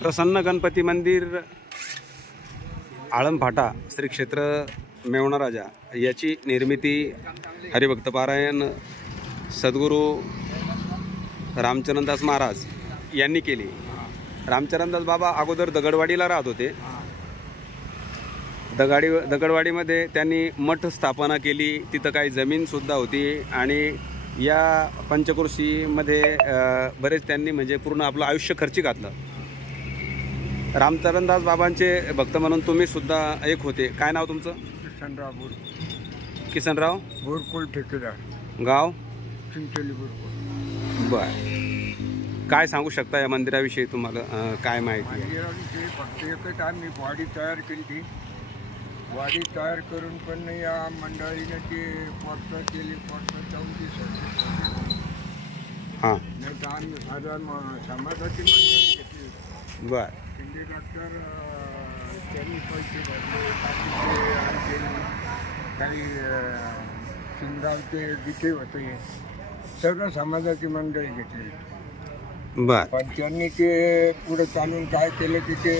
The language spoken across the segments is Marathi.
प्रसन्न गणपती मंदिर आळमफाटा श्री क्षेत्र मेवणा राजा याची निर्मिती हरिभक्त पारायण सद्गुरू रामचरणदास महाराज यांनी केली। रामचरणदास बाबा अगोदर दगडवाडीला राहत होते। दगडवाडीमध्ये त्यांनी मठ स्थापना केली। तिथं काही जमीनसुद्धा होती आणि या पंचक्रोशीमध्ये बरेच त्यांनी म्हणजे पूर्ण आपलं आयुष्य खर्ची घातलं। रामचरणदास बाबांचे भक्त म्हणून तुम्ही सुद्धा एक होते। काय नाव तुमचं? किसनराव बोरकुल ठेकेदार, गाव चिंचोली बोरकुल। बर, काय सांगू शकता या मंदिराविषयी? तुम्हाला काय माहिती आहे? मंदिराविषयी फक्त एकच आम्ही बॉडी तयार केली। वाडी तयार करून पण या मंडळीने ते पोर्ट केली। पोर्ट 34 हां, नाही तर आम्ही साधारण समाजाची मंडळी घेतली। बर, शिंदे डॉक्टर त्यांनी पैसे भरले, बाकीचे आणखी काही शिंगावचे गीते होते, सर्व समाजाची मंडळी घेतली। बर, पण त्यांनी ते पुढे चालून काय केलं की ते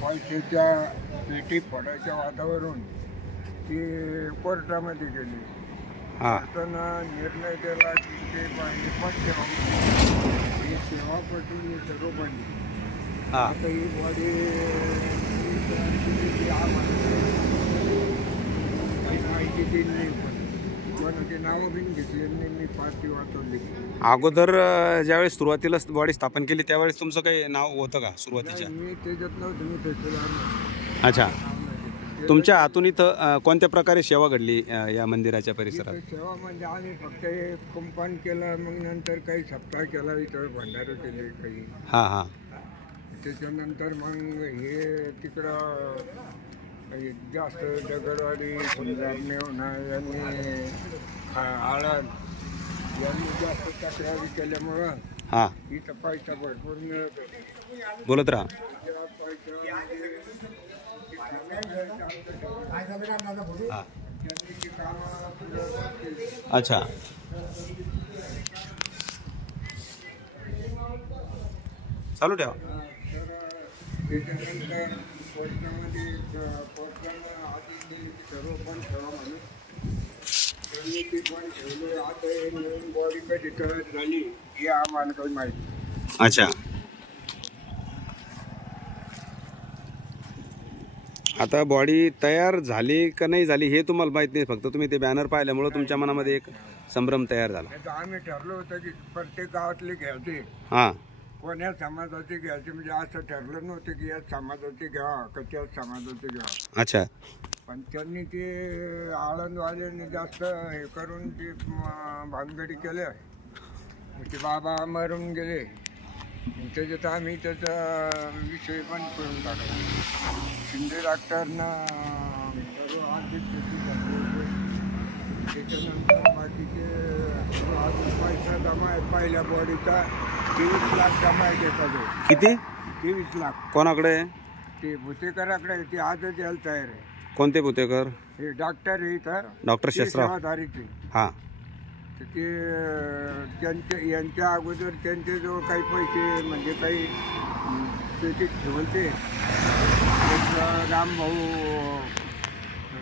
पैशाच्या पेटी फोडायच्या वादावरून ते कोर्टामध्ये गेले। कोर्टानं निर्णय दिला की ते निपट ठेवा, ही सेवापासून हे सर्व बनली। आता ही बॉडी माहिती दिली नाही, पण ते नावं बिन घेतले नाही। मी पार्टी वाचवली। अगोदर ज्यावेळेस सुरुवातीला बॉडी स्थापन केली त्यावेळेस तुमचं काही नाव होतं का सुरुवातीच्या? मी त्याच्यात नव्हतं, मी ठेकेदार। अच्छा, तुमच्या हातून इथं कोणत्या प्रकारे सेवा घडली या मंदिराच्या परिसरात? सेवा म्हणजे आम्ही फक्त कुंपण केलं, मग नंतर काही सप्ताह केला, इथं भंडारे केले काही। हां हां, त्याच्यानंतर मग हे तिकडं जास्त दगडवाडी मेवणा यांनी आळंद यांनी जास्त तक्रारी केल्यामुळं हां, इथं पैसा भरपूर मिळत होता। बोलत राहा। अच्छा, चालू ठेवा। त्याच्यानंतर कोर्टामध्ये कोर्टानं आधी सर्व पण ठेवा म्हणून त्यांनी ती पण ठेवले। आता हे नवीन बॉडी कधी तयार झाली हे आम्हाला काही माहिती। अच्छा, आता बॉडी तयार झाली का नाही झाली हे तुम्हाला माहित नाही, फक्त तुम्ही ते बॅनर पाहिल्यामुळे तुमच्या मनामध्ये एक संभ्रम तयार झाला। आम्ही ठरलो होतं की प्रत्येक गावातले घ्यायचे, हां, कोण्या समाजाचे घ्यायचे, म्हणजे असं ठरलं नव्हतं की या समाजाचे घ्या का त्या समाजाचे घ्या। अच्छा, पण त्यांनी ते आळंदवाल्यांनी जास्त हे करून ते भानगडी केल्या, ते बाबा मरून गेले। त्याच्यात आम्ही त्याचा विषय पण करून टाकला। शिंदे डॉक्टरनं सर्व आर्थिक स्थिती झाली होती। त्याच्यानंतर बाकीचे पैसा जमा आहे, पहिल्या बॉडीचा 23 लाख जमा आहे त्याचा। किती? 23 लाख। कोणाकडे? ते भुतेकराकडे आहे, ते आजच द्यायला तयार आहे। कोणते भुतेकर? हे डॉक्टर आहे इथं, डॉक्टर शेषराव। सेवाधारीचे। हां, तर ते यांच्या अगोदर त्यांच्याजवळ काही पैसे म्हणजे काही पेटीत ठेवते। रामभाऊ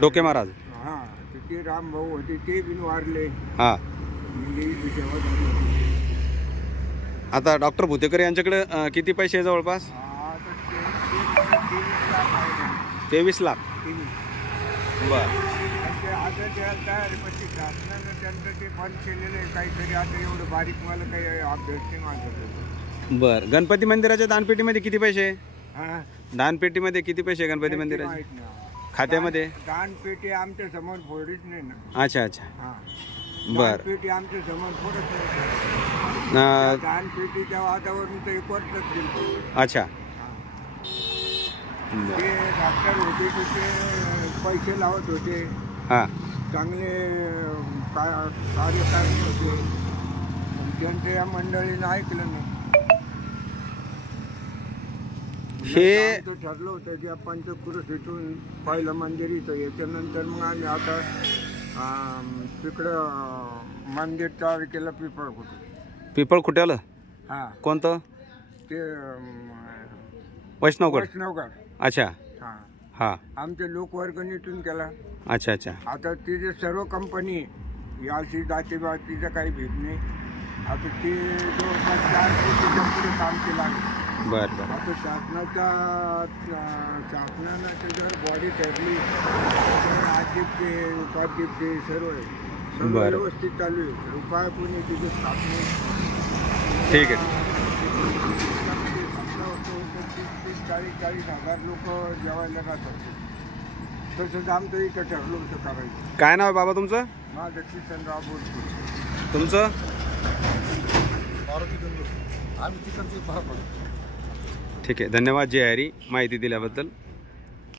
डोके महाराज, हां, तर ते रामभाऊ होते, ते बिन वारले। हां, सेवाधारी। आता डॉक्टर भुतेकर यांच्याकडे किती पैसे जवळपास? 23 लाख। बर, आता द्यायला तयार, पण ते शासनानं त्यांचं ते बंद केलेलं आहे काहीतरी। आता एवढं बारीक मला काही अभ्यास नाही माझं। बर, गणपती मंदिराच्या दानपेटीमध्ये किती पैसे? हां, दानपेटीमध्ये किती पैसे गणपती मंदिराचे माहित नाही खात्यामध्ये? दानपेटी आमच्या समोर फोडीच नाही ना। अच्छा अच्छा, हां, बर, दानपेटी आमच्या समोर फोडत नाही। दानपेटीच्या वादावरून तर एक वर्षच गेलं। अच्छा, ते डॉक्टर होते, ते पैसे लावत होते, हां, चांगले कार्यकारी होते, त्यांच्या या मंडळीनं ऐकलं नाही। हे ठरलं होतं की पंचक्रोशीतून पहिलं मंदिर इथं, याच्यानंतर मग आम्ही आता तिकडं मंदिर तयार केलं पिपळखुटे। पिपळखुट्याला? हां, कोणतं? ते वैष्णवगड. वैष्णवगड. अच्छा. हा, हां. आमच्या लोकवर्गणीतून केला. अच्छा अच्छा. आता तिथे सर्व कंपनी याशी जातीवातीचं काही भेट नाही. आता ते जवळपास 4 कोटीच्या पुढे काम केलं आहे. बरं बरं. आता शासनानं त्याच्यावर बॉडी ठरली, अध्यक्ष उपाध्यक्ष सर्व बरं. व्यवस्थित चालू आहे. रुपये कोणी तिथे स्थापने. ठीक आहे. 40,000 लोक जेवायला जातात. तसंच आमचं इथं ठरलं होतं करायचं. काय नाव आहे बाबा तुमचं? माझं किसनराव बोलतो. तुमचं? आम्ही तिकडचे भाग. ठीक आहे. धन्यवाद जय हरी माहिती दिल्याबद्दल.